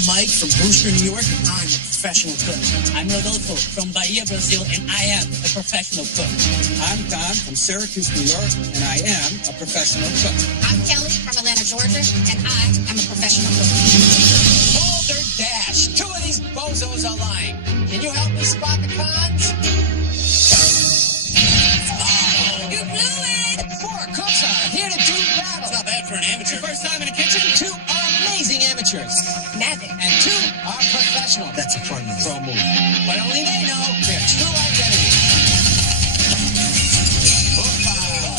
I'm Mike from Brewster, New York, and I'm a professional cook. I'm Rodolfo from Bahia, Brazil, and I am a professional cook. I'm Don from Syracuse, New York, and I am a professional cook. I'm Kelly from Atlanta, Georgia, and I am a professional cook. Boulder Dash. Two of these bozos are lying. Can you help me spot the cons? You blew it! Four cooks are here to do battle. It's not bad for an amateur. First time in the kitchen. Two are amazing amateurs. Magic. And two are professionals. That's a pro move. But only they know their true identity.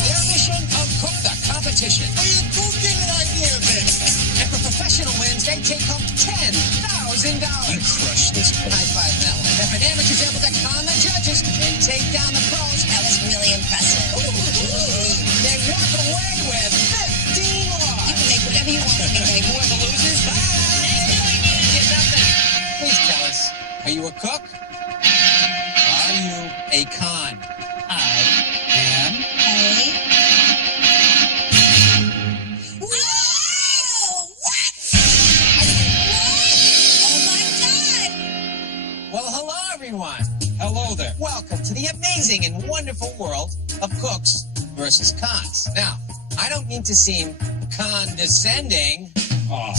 Their mission of cook the competition. Are you cooking an idea, bitch? And for professional wins, they take home $10,000. You crush this cook. High five, Mel. If an amateur's able to con the judges and take down the pros, That was really impressive. they walk away with 15 logs. You can make whatever you want from me, baby. Whoever loses, bye. Get nothing. Please tell us, are you a cook? Are you a con? I am. Hey. Whoa! What? Oh my God! Well, hello, everyone. Hello there. Welcome to the amazing and wonderful world of cooks versus cons. Now, I don't mean to seem condescending, Oh,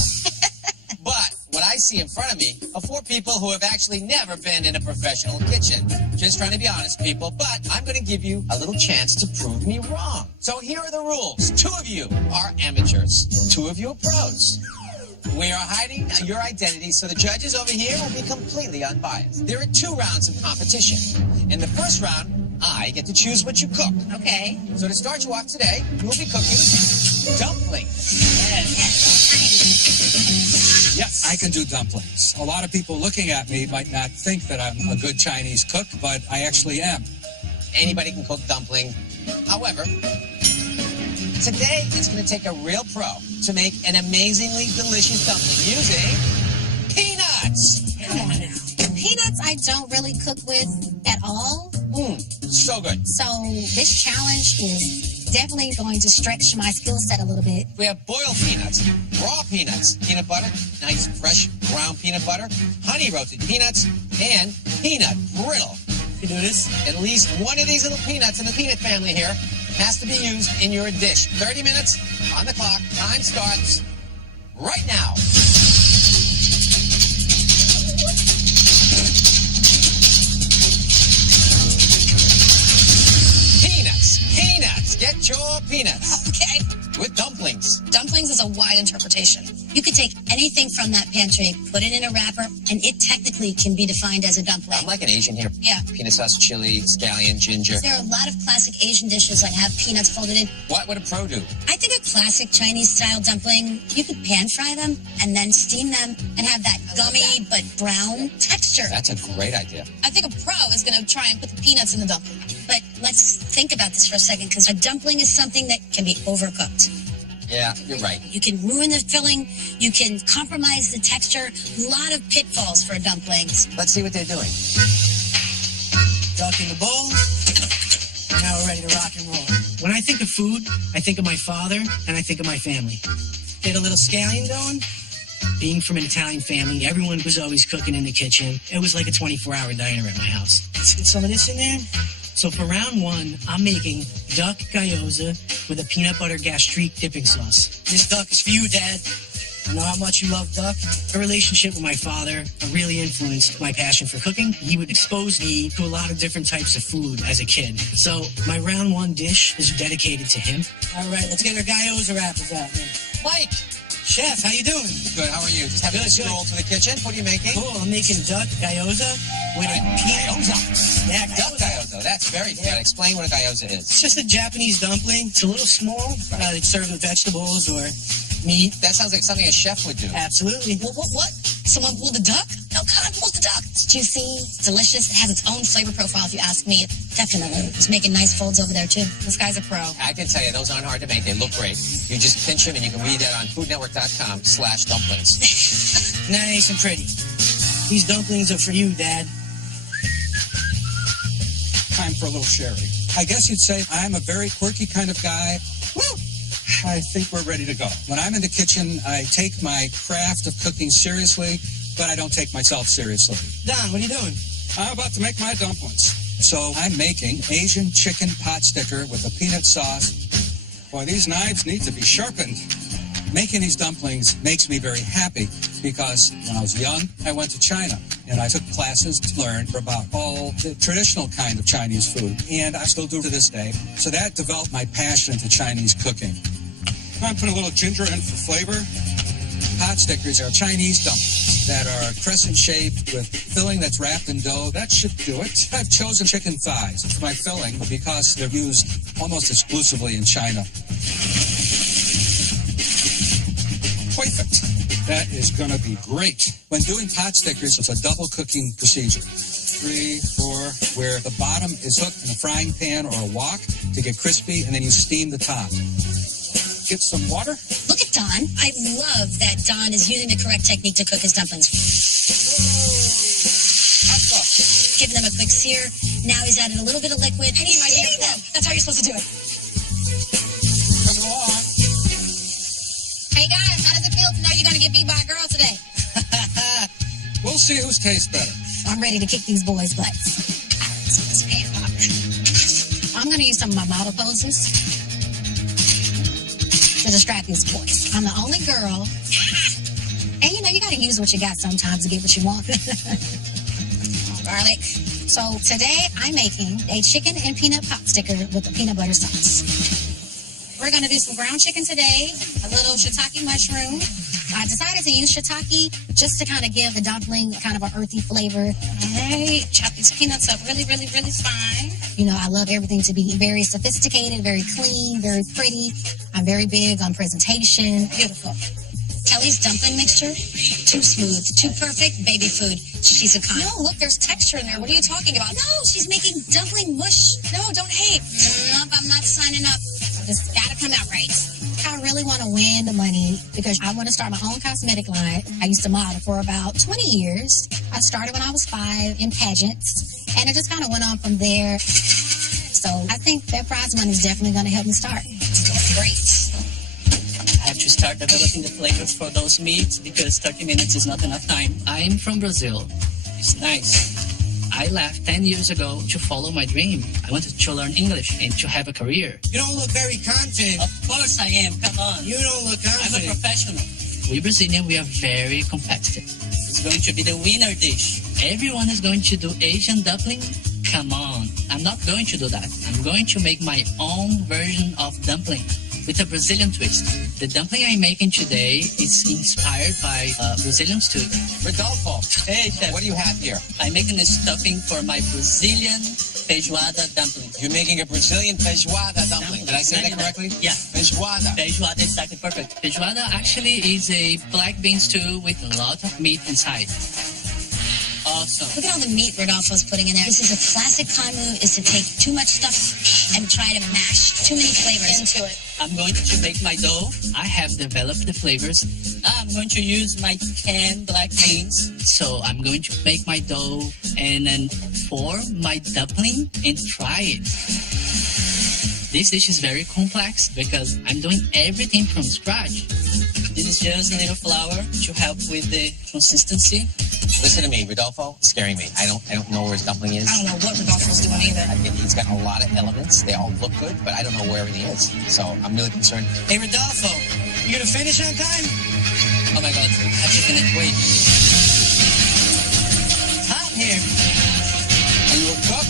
but what I see in front of me are four people who have actually never been in a professional kitchen. Just trying to be honest, people, but I'm going to give you a little chance to prove me wrong. So here are the rules. Two of you are amateurs. Two of you are pros. We are hiding your identity, so the judges over here will be completely unbiased. There are 2 rounds of competition. In the first round, I get to choose what you cook. Okay. So to start you off today, you will be cooking dumplings. yes, I can do dumplings. A lot of people looking at me might not think that I'm a good Chinese cook, but I actually am. Anybody can cook dumpling. However, today it's going to take a real pro to make an amazingly delicious dumpling using peanuts. Peanuts I don't really cook with at all. So good. So this challenge is definitely going to stretch my skill set a little bit. We have boiled peanuts, raw peanuts, peanut butter, nice fresh ground peanut butter, honey roasted peanuts, and peanut brittle. You do this? At least one of these little peanuts in the peanut family here has to be used in your dish. 30 minutes on the clock. Time starts right now. Peanuts. Get your peanuts. Okay. With dumplings. Dumplings is a wide interpretation. You could take anything from that pantry, put it in a wrapper, and it technically can be defined as a dumpling. I'm like an Asian here. Yeah. Peanut sauce, chili, scallion, ginger. There are a lot of classic Asian dishes that have peanuts folded in. What would a pro do? I think a classic Chinese-style dumpling, you could pan fry them and then steam them and have that gummy but brown texture. That's a great idea. I think a pro is going to try and put the peanuts in the dumpling. But let's think about this for a second, because a dumpling is something that can be overcooked. Yeah, you're right. You can ruin the filling. You can compromise the texture. A lot of pitfalls for dumplings. Let's see what they're doing. Duck in the bowl. And now we're ready to rock and roll. When I think of food, I think of my father and I think of my family. Get a little scallion going. Being from an Italian family, everyone was always cooking in the kitchen. It was like a 24-hour diner at my house. Let's get some of this in there. So for round 1, I'm making duck gyoza with a peanut butter gastrique dipping sauce. This duck is for you, Dad. I know how much you love duck. A relationship with my father really influenced my passion for cooking. He would expose me to a lot of different types of food as a kid. So my round 1 dish is dedicated to him. All right, let's get our gyoza wrappers out, man. Mike. Chef, how you doing? Good, how are you? Just having a stroll to the kitchen. What are you making? Cool, I'm making duck gyoza with a peanut. Gyoza. Yeah, Duck gyoza. That's very good. Explain what a gyoza is. It's just a Japanese dumpling. It's a little small. It's served with vegetables or meat. That sounds like something a chef would do. Absolutely. What? Someone pulled a duck? No, God, I pulled the duck. It's juicy, it's delicious. It has its own flavor profile, if you ask me. Definitely. It's making nice folds over there, too. This guy's a pro. I can tell you, those aren't hard to make. They look great. You just pinch them, and you can read that on foodnetwork.com/dumplings. Nice and pretty. These dumplings are for you, Dad. Time for a little sherry. I guess you'd say I'm a very quirky kind of guy. Woo! I think we're ready to go. When I'm in the kitchen, I take my craft of cooking seriously, but I don't take myself seriously. Don, what are you doing? I'm about to make my dumplings. So I'm making Asian chicken pot sticker with a peanut sauce. Boy, these knives need to be sharpened. Making these dumplings makes me very happy because when I was young, I went to China and I took classes to learn about all the traditional kind of Chinese food, and I still do to this day. So that developed my passion into Chinese cooking. I'm putting a little ginger in for flavor. Pot stickers are Chinese dumplings that are crescent-shaped with filling that's wrapped in dough. That should do it. I've chosen chicken thighs for my filling because they're used almost exclusively in China. Perfect. That is going to be great. When doing pot stickers, it's a double cooking procedure. 3, 4, where the bottom is cooked in a frying pan or a wok to get crispy, and then you steam the top. Get some water. Look at Don. I love that Don is using the correct technique to cook his dumplings. Hot sauce. Giving them a quick sear. Now he's added a little bit of liquid. And he's eating them. That's how you're supposed to do it. Coming along. Hey guys, how does it feel to know you're going to get beat by a girl today? We'll see whose tastes better. I'm ready to kick these boys' butts. I'm going to use some of my model poses to distract these boys. I'm the only girl. And you know, you got to use what you got sometimes to get what you want. Garlic. So today I'm making a chicken and peanut pot sticker with a peanut butter sauce. We're going to do some ground chicken today, a little shiitake mushroom. I decided to use shiitake just to kind of give the dumpling kind of an earthy flavor. All right, chop these peanuts up really, really, really fine. You know, I love everything to be very sophisticated, very clean, very pretty. I'm very big on presentation. Beautiful. Kelly's dumpling mixture, too smooth, too perfect, baby food. She's a con. No, look, there's texture in there. What are you talking about? No, she's making dumpling mush. No, don't hate. Nope, I'm not signing up. It's gotta come out right. I really want to win the money because I want to start my own cosmetic line. I used to model for about 20 years. I started when I was 5 in pageants, and it just kind of went on from there. So I think that prize money is definitely going to help me start. It's great. I have to start developing the flavors for those meats because 30 minutes is not enough time. I'm from Brazil. It's nice. I left 10 years ago to follow my dream. I wanted to learn English and to have a career. You don't look very confident. Of course I am. Come on. You don't look confident. I'm a professional. We Brazilians, we are very competitive. It's going to be the winner dish. Everyone is going to do Asian dumpling. Come on. I'm not going to do that. I'm going to make my own version of dumpling with a Brazilian twist. The dumpling I'm making today is inspired by Brazilians too. Rodolfo, Hey, chef. what do you have here? I'm making a stuffing for my Brazilian feijoada dumpling. You're making a Brazilian feijoada dumpling. Did I say that correctly? Yeah. Feijoada. Feijoada is exactly perfect. Feijoada actually is a black bean stew with a lot of meat inside. Awesome. Look at all the meat Rodolfo's putting in there. This is a classic con move, is to take too much stuff and try to mash too many flavors into it. I'm going to make my dough. I have developed the flavors. I'm going to use my canned black beans. So I'm going to make my dough and then pour my dumpling and fry it. This dish is very complex because I'm doing everything from scratch. This is just a little flour to help with the consistency. Listen to me, Rodolfo. It's scaring me. I don't know where his dumpling is. I don't know what Rodolfo's doing either. I mean, it's got a lot of elements. They all look good, but I don't know where everything is. So I'm really concerned. Hey, Rodolfo, you gonna finish on time? Oh my God, I have to finish. Wait. It's hot in here. Are you a cook?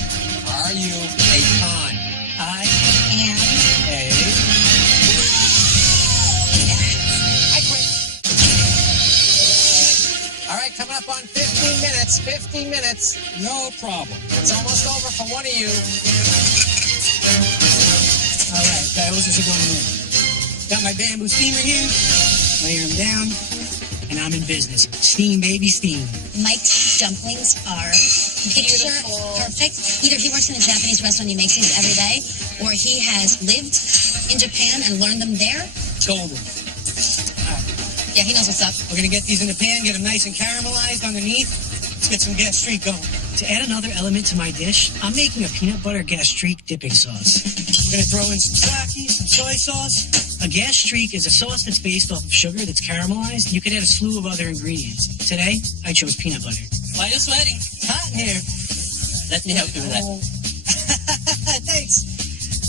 Or are you a con? I And I quit. All right, coming up on 15 minutes. 15 minutes. No problem. It's almost over for one of you. All right, those are going in. Got my bamboo steamer here. Layer them down, and I'm in business. Steam, baby, steam. Mike's dumplings are picture perfect. Either he works in a Japanese restaurant, he makes these every day, or he has lived in Japan and learned them there. Golden. Yeah, he knows what's up. We're gonna get these in the pan, get them nice and caramelized underneath. Let's get some gastrique going. To add another element to my dish, I'm making a peanut butter gastrique dipping sauce. I'm gonna throw in some sake, some soy sauce, A gas streak is a sauce that's based off of sugar that's caramelized. You could add a slew of other ingredients. Today, I chose peanut butter. Why are you sweating? It's hot in here. Let me help you with that. Thanks.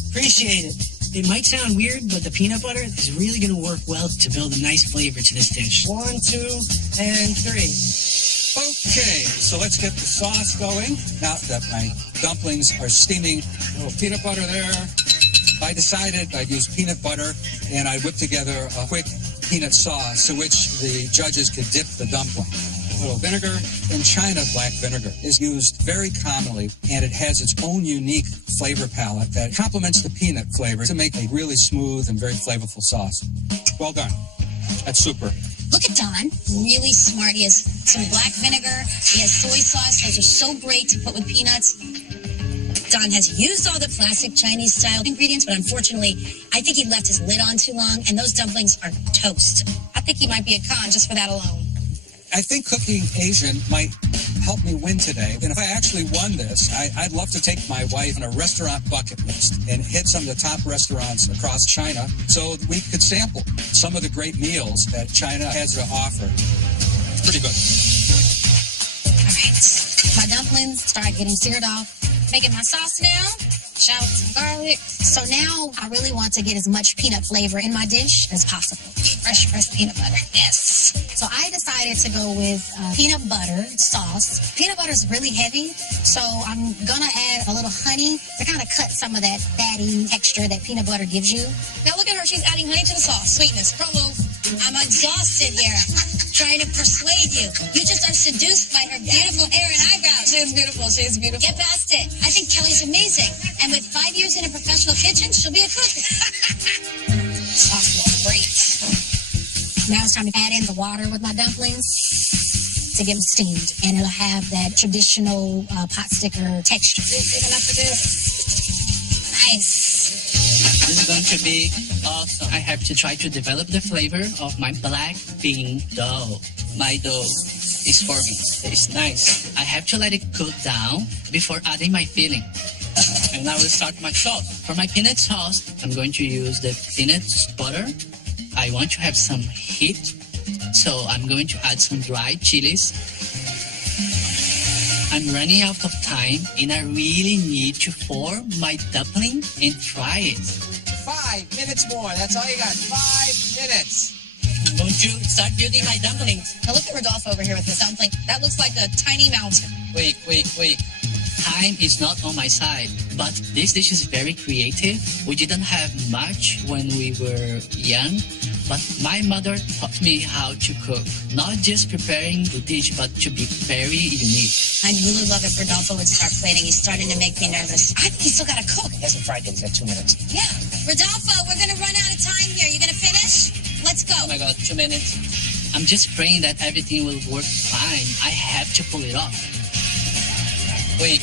Appreciate it. It might sound weird, but the peanut butter is really going to work well to build a nice flavor to this dish. 1, 2, and 3. Okay, so let's get the sauce going. Now that my dumplings are steaming, a little peanut butter there. I decided I'd use peanut butter, and I whipped together a quick peanut sauce to which the judges could dip the dumpling. A little vinegar. In China, black vinegar is used very commonly, and it has its own unique flavor palette that complements the peanut flavor to make a really smooth and very flavorful sauce. Well done. That's super. Look at Don, really smart. He has some black vinegar. He has soy sauce. Those are so great to put with peanuts. Don has used all the classic Chinese-style ingredients, but unfortunately, I think he left his lid on too long, and those dumplings are toast. I think he might be a con just for that alone. I think cooking Asian might help me win today. And if I actually won this, I'd love to take my wife on a restaurant bucket list and hit some of the top restaurants across China so we could sample some of the great meals that China has to offer. It's pretty good. All right. My dumplings started getting seared off. Making my sauce now. Shout out some garlic. So now I really want to get as much peanut flavor in my dish as possible. Fresh pressed peanut butter. Yes. So I decided to go with peanut butter sauce. Peanut butter is really heavy, so I'm gonna add a little honey to kind of cut some of that fatty texture that peanut butter gives you. Now look at her, she's adding honey to the sauce. Sweetness, promo. I'm exhausted here trying to persuade you. You just are seduced by her beautiful hair and eyebrows. She's beautiful. She's beautiful. Get past it. I think Kelly's amazing. And with 5 years in a professional kitchen, she'll be a cook. Sauce looks great. Now it's time to add in the water with my dumplings to get them steamed. And it'll have that traditional pot sticker texture. Big enough for this. Nice. This is going to be awesome. I have to try to develop the flavor of my black bean dough. My dough is forming. It's nice. I have to let it cool down before adding my filling. And I will start my sauce. For my peanut sauce, I'm going to use the peanut butter. I want to have some heat, so I'm going to add some dried chilies. I'm running out of time, and I really need to form my dumpling and fry it. 5 minutes more. That's all you got. 5 minutes. I'm going to start building my dumplings. Now look at Rodolfo over here with his dumpling. That looks like a tiny mountain. Wait. Time is not on my side, but this dish is very creative. We didn't have much when we were young, but my mother taught me how to cook. Not just preparing the dish, but to be very unique. I'd really love if Rodolfo would start plating. He's starting to make me nervous. I think he's still got to cook. He hasn't fried yet. He's got 2 minutes. Yeah. Rodolfo, we're going to run out of time here. You going to finish? Let's go. Oh my God, 2 minutes. I'm just praying that everything will work fine. I have to pull it off. Wait.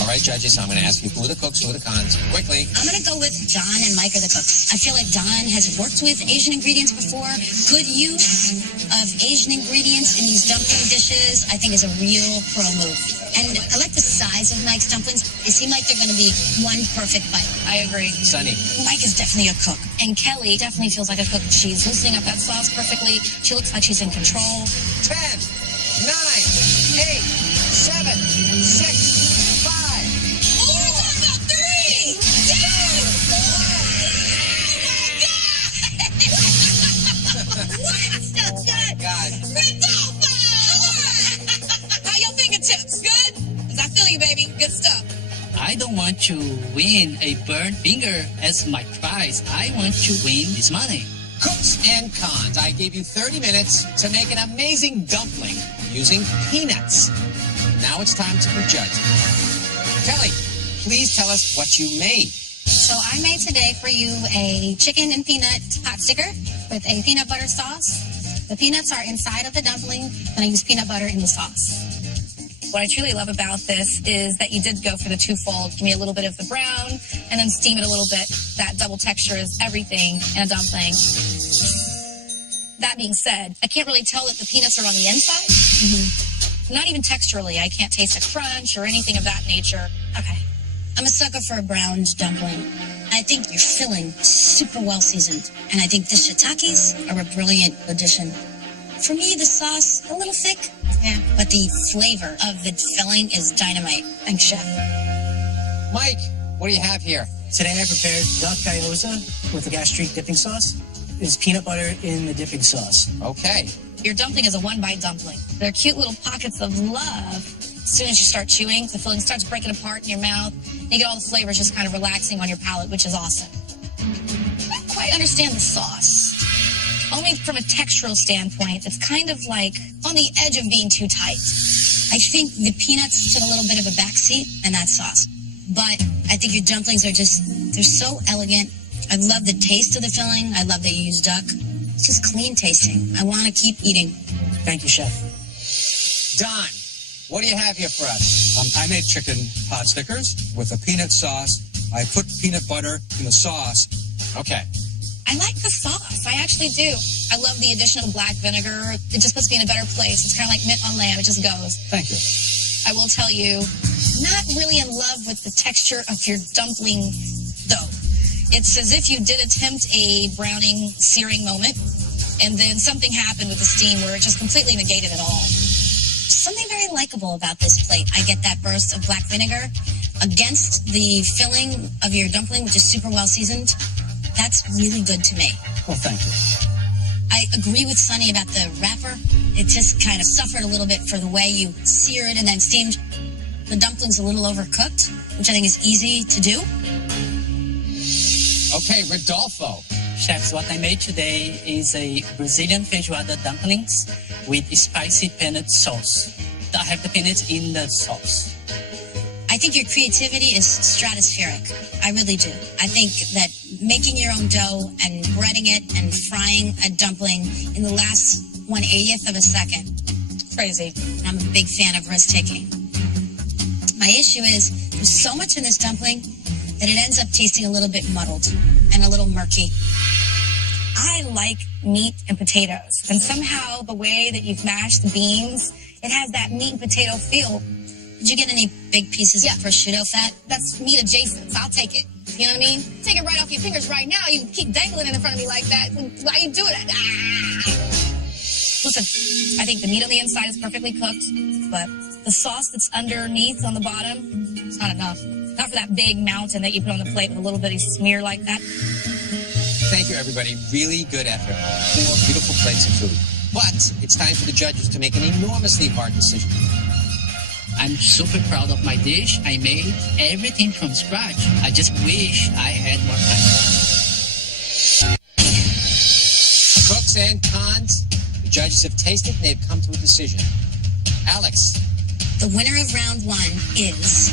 All right, judges, I'm going to ask you who are the cooks, who are the cons. Quickly. I'm going to go with Don and Mike are the cooks. I feel like Don has worked with Asian ingredients before. Good use of Asian ingredients in these dumpling dishes, I think, is a real pro move. And I like the size of Mike's dumplings. They seem like they're going to be one perfect bite. I agree. Sunny. Mike is definitely a cook. And Kelly definitely feels like a cook. She's loosening up that sauce perfectly. She looks like she's in control. 10, 9, 8, 7, 6, 5. Oh, we're talking about 3, 2, 1. Oh, my God. What? God. Rodolfo! How your fingertips? Good? Because I feel you, baby. Good stuff. I don't want to win a burnt finger as my prize. I want to win this money. Cooks and cons. I gave you 30 minutes to make an amazing dumpling using peanuts. Now it's time to be judged. Kelly, please tell us what you made. So I made today for you a chicken and peanut pot sticker with a peanut butter sauce. The peanuts are inside of the dumpling, and I use peanut butter in the sauce. What I truly love about this is that you did go for the twofold. Give me a little bit of the brown and then steam it a little bit. That double texture is everything in a dumpling. That being said, I can't really tell that the peanuts are on the inside. Mm-hmm. Not even texturally. I can't taste a crunch or anything of that nature. Okay. I'm a sucker for a browned dumpling. I think your filling is super well seasoned, and I think the shiitakes are a brilliant addition. For me, the sauce, a little thick, yeah, but the flavor of the filling is dynamite. Thanks, Chef. Mike, what do you have here? Today I prepared duck gyoza with a gastrique dipping sauce. There's peanut butter in the dipping sauce. Okay. Your dumpling is a one-bite dumpling. They're cute little pockets of love. As soon as you start chewing, the filling starts breaking apart in your mouth. You get all the flavors just kind of relaxing on your palate, which is awesome. I don't quite understand the sauce. Only from a textural standpoint, it's kind of like on the edge of being too tight. I think the peanuts took a little bit of a backseat in that sauce. But I think your dumplings are they're so elegant. I love the taste of the filling. I love that you use duck. It's just clean tasting. I want to keep eating. Thank you, Chef. Don, what do you have here for us? I made chicken pot stickers with a peanut sauce. I put peanut butter in the sauce. Okay. I like the sauce. I actually do. I love the addition of black vinegar. It just puts me in a better place. It's kind of like mint on lamb. It just goes. Thank you. I will tell you, not really in love with the texture of your dumpling dough. It's as if you did attempt a browning, searing moment, and then something happened with the steam where it just completely negated it all. Something very likable about this plate. I get that burst of black vinegar against the filling of your dumpling, which is super well seasoned. That's really good to me. Well, thank you. I agree with Sonny about the wrapper. It just kind of suffered a little bit for the way you sear it and then steamed. The dumpling's a little overcooked, which I think is easy to do. Okay, Rodolfo. Chefs, what I made today is a Brazilian feijoada dumplings with spicy peanut sauce. I have the peanuts in the sauce. I think your creativity is stratospheric. I really do. I think that making your own dough and breading it and frying a dumpling in the last 1/80th of a second, crazy. I'm a big fan of risk-taking. My issue is there's so much in this dumpling that it ends up tasting a little bit muddled and a little murky. I like meat and potatoes, and somehow the way that you've mashed the beans, it has that meat and potato feel. Did you get any big pieces of prosciutto fat? That's meat adjacent, so I'll take it. You know what I mean? Take it right off your fingers right now. You keep dangling it in front of me like that. Why are you doing that? Ah! Listen, I think the meat on the inside is perfectly cooked, but the sauce that's underneath on the bottom, it's not enough. Not for that big mountain that you put on the plate with a little bitty smear like that. Thank you, everybody. Really good effort. 4 beautiful plates of food. But it's time for the judges to make an enormously hard decision. I'm super proud of my dish. I made everything from scratch. I just wish I had more time. Cooks and cons, the judges have tasted and they've come to a decision. Alex. The winner of round 1 is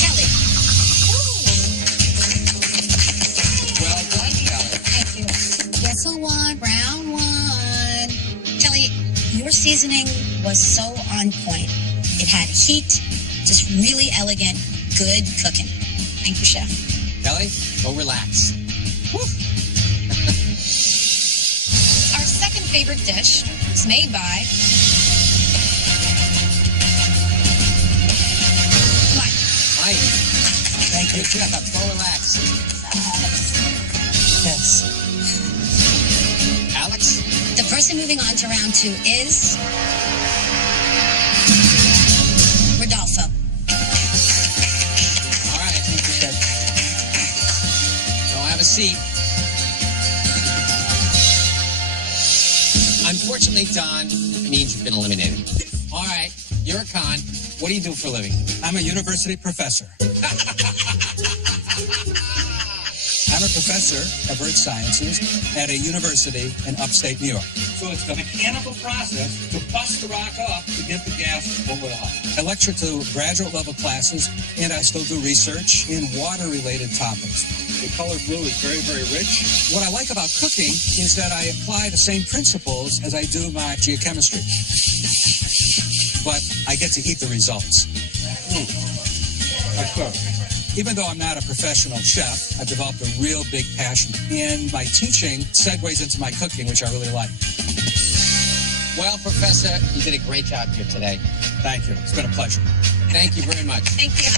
Kelly. Well done, Kelly. Thank you. Guess who won round 1? Kelly, your seasoning was so on point. It had heat, just really elegant, good cooking. Thank you, Chef. Kelly, go relax. Woo. Our second favorite dish is made by Mike. Mike. Thank you. Good job. Go relax. Yes. Alex. The person moving on to round 2 is Rodolfo. All right. Thank you, Chef. Go have a seat. Unfortunately, Don, it means you've been eliminated. All right. You're a con. What do you do for a living? I'm a university professor. I'm a professor of earth sciences at a university in upstate New York. So it's the mechanical process to bust the rock up to get the gas to boil up. I lecture to graduate level classes, and I still do research in water-related topics. The color blue is very, very rich. What I like about cooking is that I apply the same principles as I do my geochemistry. But I get to eat the results. That's good. Even though I'm not a professional chef, I've developed a real big passion. And my teaching segues into my cooking, which I really like. Well, Professor, you did a great job here today. Thank you. It's been a pleasure. Thank you very much. Thank you.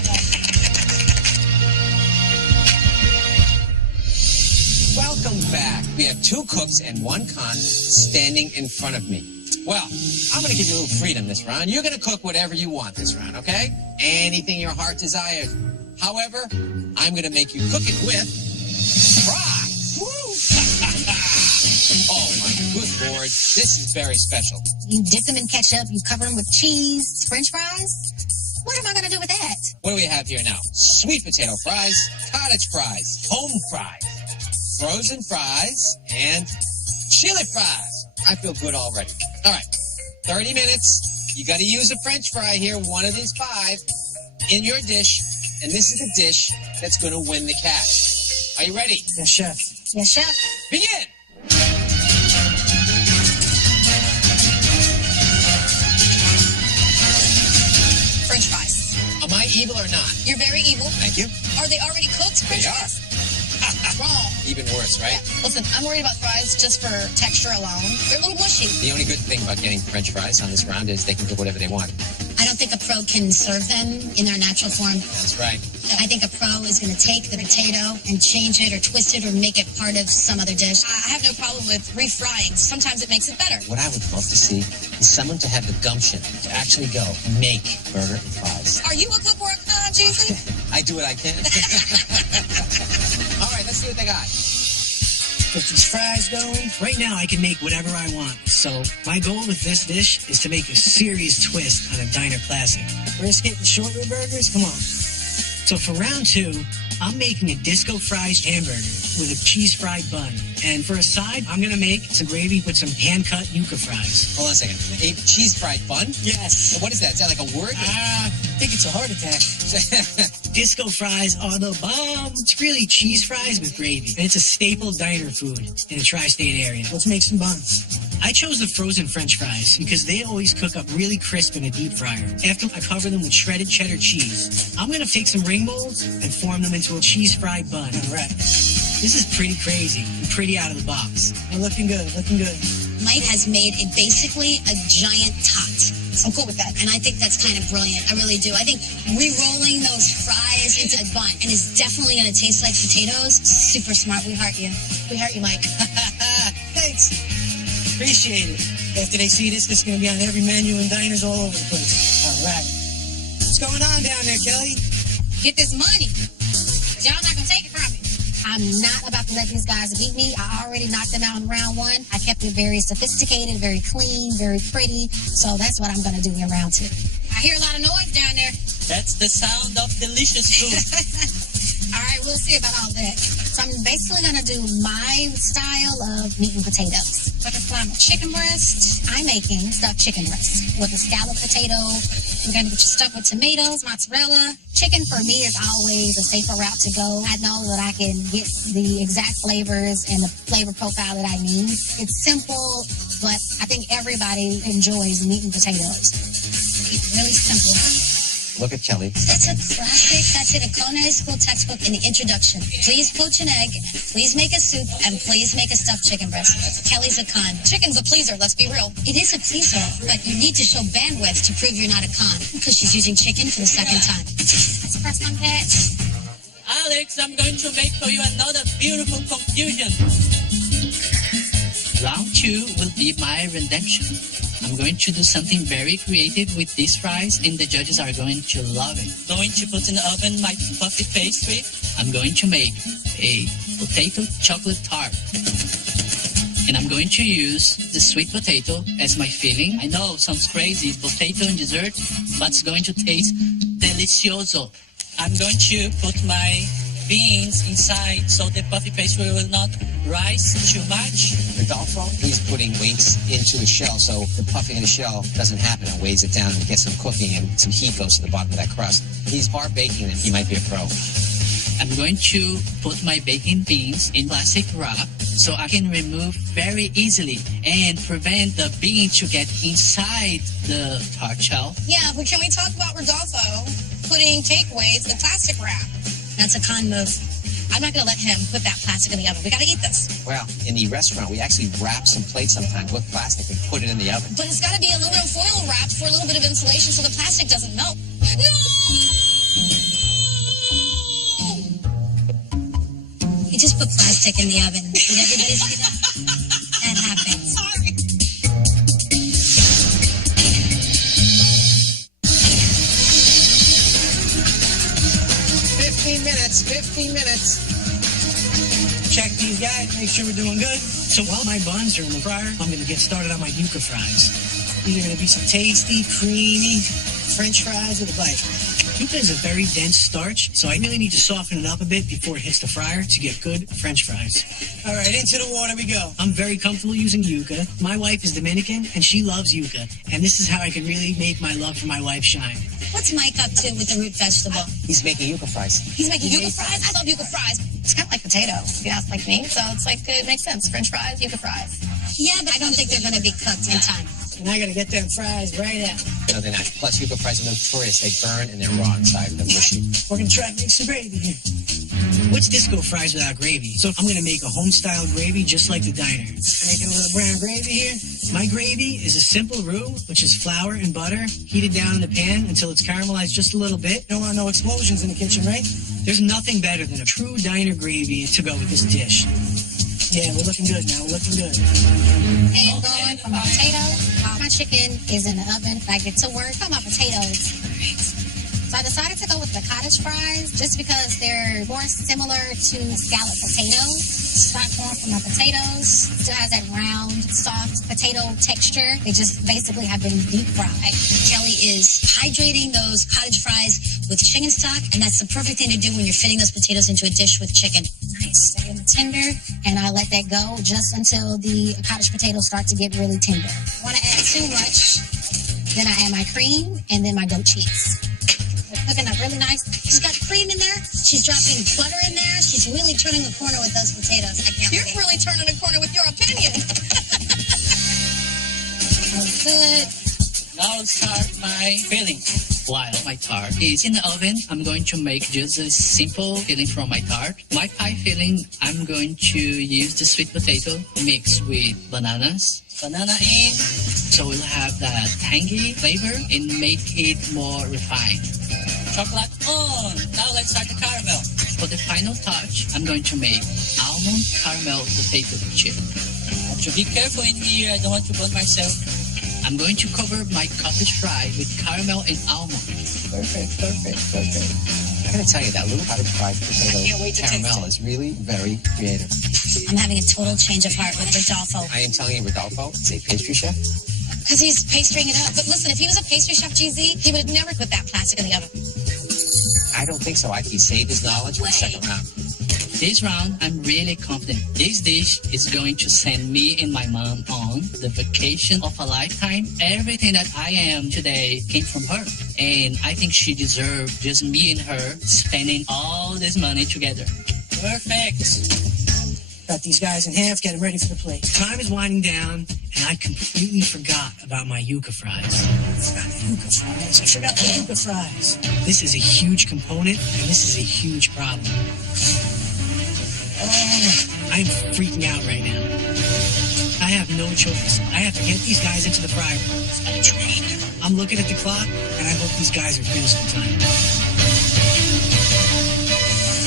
Welcome back. We have 2 cooks and 1 con standing in front of me. Well, I'm going to give you a little freedom this round. You're going to cook whatever you want this round, okay? Anything your heart desires. However, I'm going to make you cook it with fries. Woo! Oh, my good Lord. This is very special. You dip them in ketchup, you cover them with cheese, French fries. What am I going to do with that? What do we have here now? Sweet potato fries, cottage fries, home fries, frozen fries, and chili fries. I feel good already. All right, 30 minutes. You got to use a French fry here, one of these 5, in your dish, and this is the dish that's going to win the cash. Are you ready? Yes, chef. Yes, chef. Begin. French fries. Am I evil or not? You're very evil. Thank you. Are they already cooked, French They are. fries? Wrong. Even worse, right? Listen, I'm worried about fries just for texture alone. They're a little mushy. The only good thing about getting French fries on this round is they can cook whatever they want. I don't think a pro can serve them in their natural form. That's right. I think a pro is going to take the potato and change it or twist it or make it part of some other dish. I have no problem with refrying. Sometimes it makes it better. What I would love to see is someone to have the gumption to actually go make burger and fries. Are you a cook or a con, Jason? I do what I can. All right, let's see what they got. Get these fries going. Right now, I can make whatever I want. So my goal with this dish is to make a serious twist on a diner classic. Brisket and short rib burgers, come on. So for round 2, I'm making a disco fries hamburger with a cheese fried bun. And for a side, I'm going to make some gravy with some hand-cut yuca fries. Hold on a second. A cheese fried bun? Yes. What is that? Is that like a word? I think it's a heart attack. Disco fries are the bomb. It's really cheese fries with gravy. And it's a staple diner food in the tri-state area. Let's make some buns. I chose the frozen French fries because they always cook up really crisp in a deep fryer. After I cover them with shredded cheddar cheese, I'm going to take some ring molds and form them into a cheese fried bun. All right. This is pretty crazy and pretty out of the box. We're looking good, looking good. Mike has made basically a giant tot. I'm cool with that. And I think that's kind of brilliant. I really do. I think re-rolling those fries into a bun and it's definitely going to taste like potatoes. Super smart. We heart you. We heart you, Mike. Thanks. Appreciate it. After they see this, this is going to be on every menu in diners all over the place. All right. What's going on down there, Kelly? Get this money. 'Cause y'all not going to take it from me. I'm not about to let these guys beat me. I already knocked them out in round 1. I kept it very sophisticated, very clean, very pretty. So that's what I'm going to do in round 2. I hear a lot of noise down there. That's the sound of delicious food. All right, we'll see about all that. So I'm basically going to do my style of meat and potatoes. Butterfly chicken breast. I'm making stuffed chicken breast with a scalloped potato. We're going to get you stuffed with tomatoes, mozzarella. Chicken for me is always a safer route to go. I know that I can get the exact flavors and the flavor profile that I need. It's simple, but I think everybody enjoys meat and potatoes. Keep it really simple. Look at Kelly. That's a classic. That's in a culinary school textbook in the introduction. Please poach an egg, please make a soup, and please make a stuffed chicken breast. Kelly's a con. Chicken's a pleaser, let's be real. It is a pleaser, but you need to show bandwidth to prove you're not a con, because she's using chicken for the second time. Let's press on that. Alex, I'm going to make for you another beautiful confusion. Round 2 will be my redemption. I'm going to do something very creative with these fries, and the judges are going to love it. Going to put in the oven my puffy pastry. I'm going to make a potato chocolate tart. And I'm going to use the sweet potato as my filling. I know, sounds crazy, potato and dessert, but it's going to taste delicioso. I'm going to put my beans inside so the puffy pastry will not rise too much. Rodolfo, he's putting weights into a shell so the puffing in the shell doesn't happen. It weighs it down and gets some cooking and some heat goes to the bottom of that crust. He's bar baking and he might be a pro. I'm going to put my baking beans in plastic wrap so I can remove very easily and prevent the bean to get inside the tart shell. Yeah, but can we talk about Rodolfo putting takeaways in plastic wrap? That's a con move. I'm not going to let him put that plastic in the oven. We got to eat this. Well, in the restaurant, we actually wrap some plates sometimes with plastic and put it in the oven. But it's got to be aluminum foil wrapped for a little bit of insulation so the plastic doesn't melt. No! You just put plastic in the oven. Did everybody see that? That happens. Sorry. 15 minutes. Check these guys, make sure we're doing good. So while my buns are in the fryer, I'm going to get started on my yuca fries. These are going to be some tasty, creamy French fries with a bite. Yuca is a very dense starch, so I really need to soften it up a bit before it hits the fryer to get good French fries. All right, into the water we go. I'm very comfortable using yuca. My wife is Dominican, and she loves yuca. And this is how I can really make my love for my wife shine. What's Mike up to with the root vegetable? He's making yuca fries. He's making yuca fries? I love yuca fries. It's kind of like potato, if you ask like me. So it's like, it makes sense. French fries, yuca fries. Yeah, but I don't think they're going to be cooked in time. And I got to get them fries right out. No, they're not. Plus, yuca fries are notorious. They burn and they're raw inside. They're mushy. We're going to try to make some gravy here. What's disco fries without gravy? So I'm going to make a home-style gravy just like the diner. Making a little brown gravy here. My gravy is a simple roux, which is flour and butter, heated down in the pan until it's caramelized just a little bit. Don't want no explosions in the kitchen, right? There's nothing better than a true diner gravy to go with this dish. Yeah, we're looking good now. We're looking good. And going for my potatoes. My chicken is in the oven. I get to work on my potatoes. So I decided to go with the cottage fries just because they're more similar to scalloped potatoes. Start going for my potatoes. Still has that round, soft potato texture. They just basically have been deep fried. Kelly is hydrating those cottage fries with chicken stock, and that's the perfect thing to do when you're fitting those potatoes into a dish with chicken. Nice. They get tender, and I let that go just until the cottage potatoes start to get really tender. Want to add too much, then I add my cream and then my goat cheese. They're cooking up really nice. She's got cream in there. She's dropping butter in there. She's really turning the corner with those potatoes. I can't You're wait. really turning a corner with your opinion. Smells good. Now I'll start my filling. While my tart is in the oven, I'm going to make just a simple filling from my tart. My pie filling, I'm going to use the sweet potato mixed with bananas. Banana in, so we'll have that tangy flavor and make it more refined. Chocolate on! Now let's start the caramel. For the final touch, I'm going to make almond caramel potato chip. I have to be careful in here, I don't want to burn myself. I'm going to cover my cottage fry with caramel and almond. Perfect. I gotta tell you, that little cottage fried potato I can't wait to taste caramel it. is really very creative. I'm having a total change of heart with Rodolfo. I am telling you, Rodolfo is a pastry chef. Because he's pastrying it up. But listen, if he was a pastry chef, GZ, he would have never put that plastic in the oven. I don't think so. He saved his knowledge for the second round. This round, I'm really confident. This dish is going to send me and my mom on the vacation of a lifetime. Everything that I am today came from her. And I think she deserved just me and her spending all this money together. Perfect. Got these guys in half, get them ready for the plate. Time is winding down, and I completely forgot about my yuca fries. I forgot the yuca fries. This is a huge component, and this is a huge problem. Oh, I'm freaking out right now. I have no choice. I have to get these guys into the fryer. I'm looking at the clock, and I hope these guys are finished in time.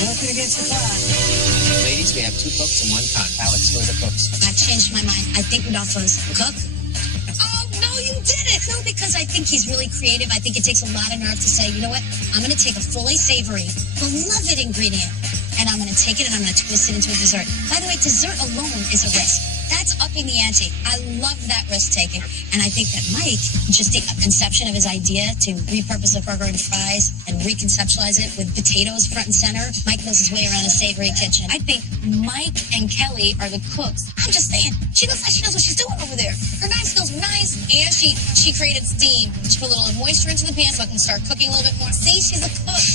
Working against the clock. Ladies, we have 2 cooks and 1 con. Alex, who are the cooks? I've changed my mind. I think Rodolfo's cook. Oh, no, you didn't. No, because I think he's really creative. I think it takes a lot of nerve to say, you know what? I'm going to take a fully savory, beloved ingredient, and I'm going to take it and I'm going to twist it into a dessert. By the way, dessert alone is a risk. That's upping the ante. I love that risk taking. And I think that Mike, just the conception of his idea to repurpose the burger and fries and reconceptualize it with potatoes front and center, Mike knows his way around a savory kitchen. I think Mike and Kelly are the cooks. I'm just saying, she looks like she knows what she's doing over there. Her knife skills were nice, and she created steam. She put a little moisture into the pan so it can start cooking a little bit more. See, she's a cook.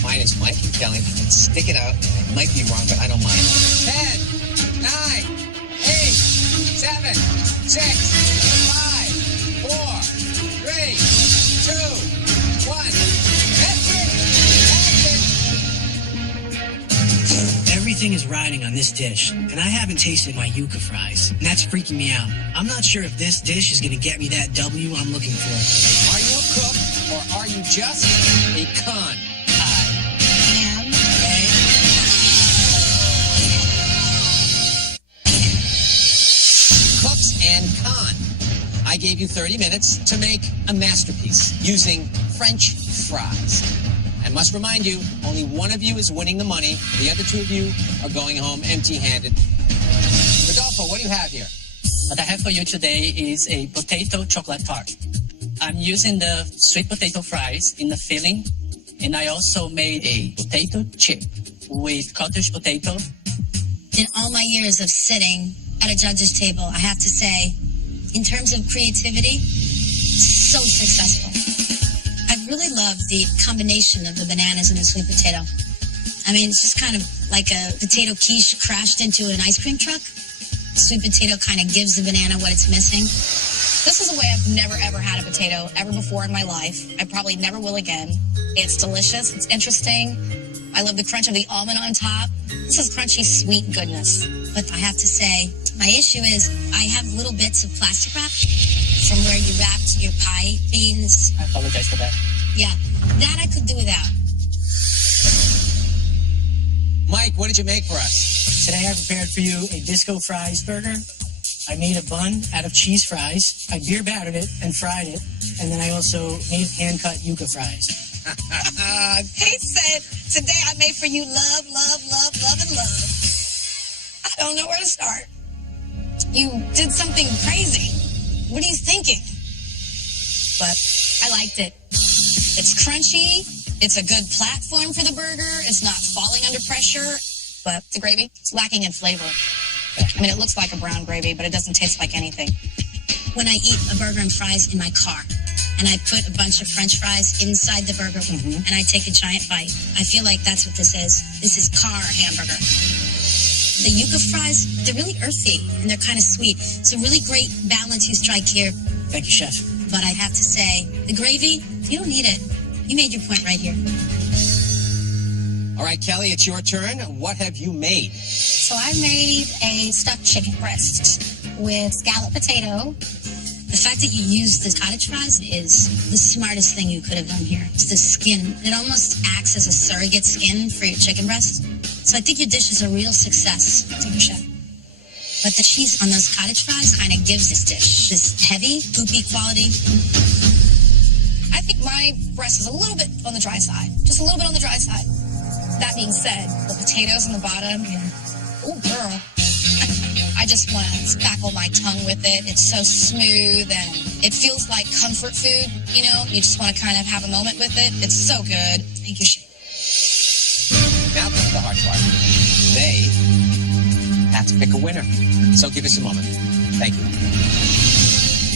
Mine is Mike and Kelly. Let's stick it out. It might be wrong, but I don't mind. 10, 9, 8, 7, 6, 5, 4, 3, 2, 1. That's it. Everything is riding on this dish, and I haven't tasted my yuca fries, and that's freaking me out. I'm not sure if this dish is going to get me that W I'm looking for. Are you a cook or are you just a con? Am Cooks and con. I gave you 30 minutes to make a masterpiece using French fries. I must remind you, only one of you is winning the money. The other two of you are going home empty-handed. Rodolfo, what do you have here? What I have for you today is a potato chocolate tart. I'm using the sweet potato fries in the filling, and I also made a potato chip with cottage potato. In all my years of sitting at a judge's table, I have to say, in terms of creativity, so successful. I really love the combination of the bananas and the sweet potato. I mean, it's just kind of like a potato quiche crashed into an ice cream truck. Sweet potato kind of gives the banana what it's missing. This is a way I've never, ever had a potato ever before in my life. I probably never will again. It's delicious. It's interesting. I love the crunch of the almond on top. This is crunchy, sweet goodness. But I have to say, my issue is I have little bits of plastic wrap from where you wrapped your pie beans. I apologize for that. Yeah, that I could do without. Mike, what did you make for us? Today I prepared for you a disco fries burger. I made a bun out of cheese fries. I beer battered it and fried it. And then I also made hand-cut yuca fries. He said, today I made for you love, love, love, love, and love. I don't know where to start. You did something crazy. What are you thinking? But I liked it. It's crunchy. It's a good platform for the burger. It's not falling under pressure. But the gravy, it's lacking in flavor. I mean, it looks like a brown gravy, but it doesn't taste like anything. When I eat a burger and fries in my car, and I put a bunch of French fries inside the burger, and I take a giant bite, I feel like that's what this is. This is car hamburger. The yuca fries, they're really earthy, and they're kind of sweet. It's a really great balance you strike here. Thank you, Chef. But I have to say, the gravy, you don't need it. You made your point right here. All right, Kelly, it's your turn. What have you made? So I made a stuffed chicken breast with scalloped potato. The fact that you used the cottage fries is the smartest thing you could have done here. It's the skin. It almost acts as a surrogate skin for your chicken breast. So I think your dish is a real success. Thank you, Chef. But the cheese on those cottage fries kind of gives this dish this heavy, goopy quality. I think my breast is a little bit on the dry side. Just a little bit on the dry side. That being said, the potatoes on the bottom, oh, girl. I just want to spackle my tongue with it. It's so smooth and it feels like comfort food, you know? You just want to kind of have a moment with it. It's so good. Thank you, Chef. Now comes the hard part. They have to pick a winner. So give us a moment. Thank you.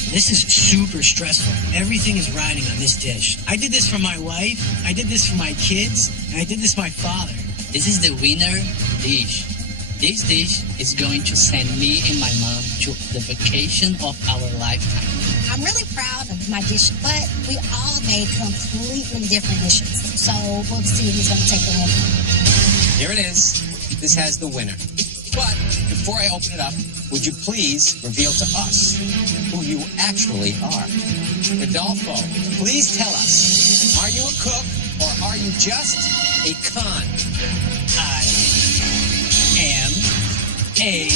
This is super stressful. Everything is riding on this dish. I did this for my wife, I did this for my kids, and I did this for my father. This is the winner dish. This dish is going to send me and my mom to the vacation of our lifetime. I'm really proud of my dish, but we all made completely different dishes. So we'll see who's going to take the win. Here it is. This has the winner. But before I open it up, would you please reveal to us who you actually are? Rodolfo, please tell us, are you a cook or are you just a con? I am a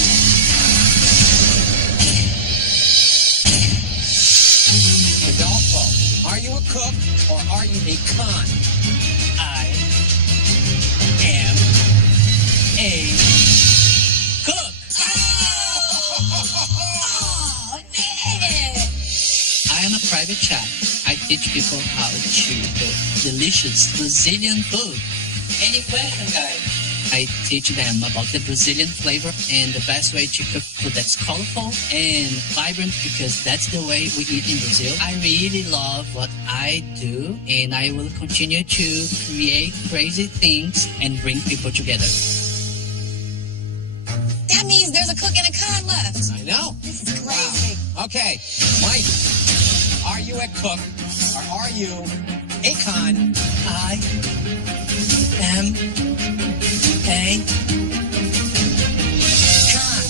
Rodolfo, are you a cook or are you a con? I am a cook. Oh, man. I am a private chef. I teach people how to cook delicious Brazilian food. Any question, guys? I teach them about the Brazilian flavor and the best way to cook food that's colorful and vibrant, because that's the way we eat in Brazil. I really love what I do, and I will continue to create crazy things and bring people together. That means there's a cook and a con left. I know. This is crazy. Okay, Mike, are you a cook or are you a con? I am a con.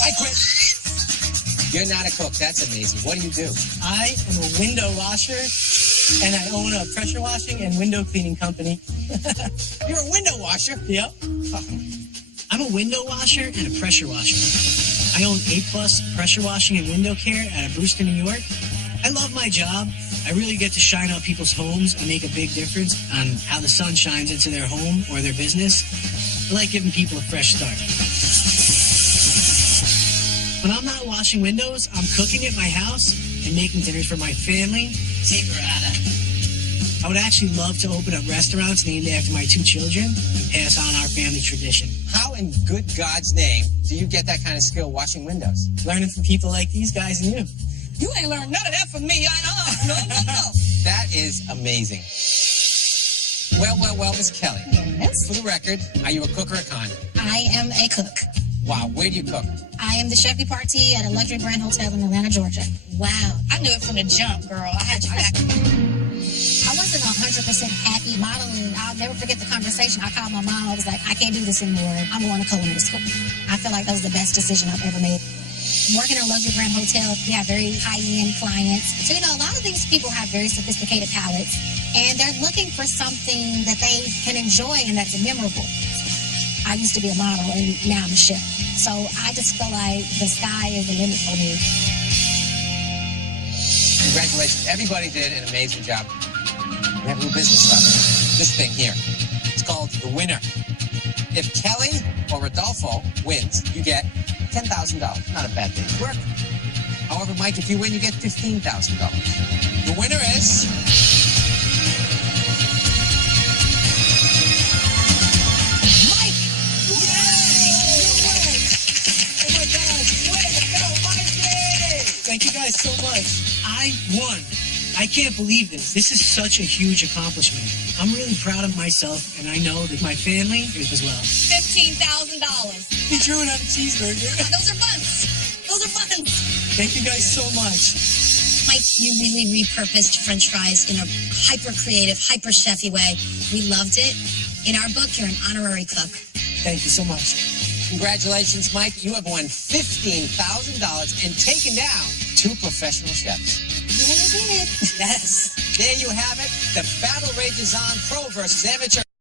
I quit. You're not a cook. That's amazing. What do you do? I am a window washer, and I own a pressure washing and window cleaning company. You're a window washer? Yep. I'm a window washer and a pressure washer. I own A+ pressure washing and window care out of Brewster, New York. I love my job. I really get to shine up people's homes and make a big difference on how the sun shines into their home or their business. I like giving people a fresh start. When I'm not washing windows, I'm cooking at my house and making dinners for my family. I would actually love to open up restaurants named after my 2 children and pass on our family tradition. How in good God's name do you get that kind of skill washing windows? Learning from people like these guys and you. You ain't learned none of that from me. No. That is amazing. Well, Miss Kelly. Yes. For the record, are you a cook or a con? I am a cook. Wow, where do you cook? I am the chef de partie at a luxury brand hotel in Atlanta, Georgia. Wow. I knew it from the jump, girl. I had you back. I wasn't 100% happy modeling. I'll never forget the conversation. I called my mom. I was like, I can't do this anymore. I'm going to culinary school. I feel like that was the best decision I've ever made. Working in a luxury brand hotel, we have very high-end clients. So, a lot of these people have very sophisticated palates, and they're looking for something that they can enjoy and that's memorable. I used to be a model, and now I'm a chef. So I just feel like the sky is the limit for me. Congratulations. Everybody did an amazing job. We have a new business started. This thing here. It's called The Winner. If Kelly or Rodolfo wins, you get $10,000. Not a bad day's work. However, Mike, if you win, you get $15,000. The winner is... Mike! Yay! Oh my gosh! Way to go, Mikey! Thank you guys so much. I won. I can't believe this. This is such a huge accomplishment. I'm really proud of myself, and I know that my family is as well. $15,000. You drew it on a cheeseburger. Those are buns. Those are buns. Thank you guys so much. Mike, you really repurposed French fries in a hyper-creative, hyper-chefy way. We loved it. In our book, you're an honorary cook. Thank you so much. Congratulations, Mike. You have won $15,000 and taken down 2 professional chefs. Yes. There you have it. The battle rages on, pro versus amateur.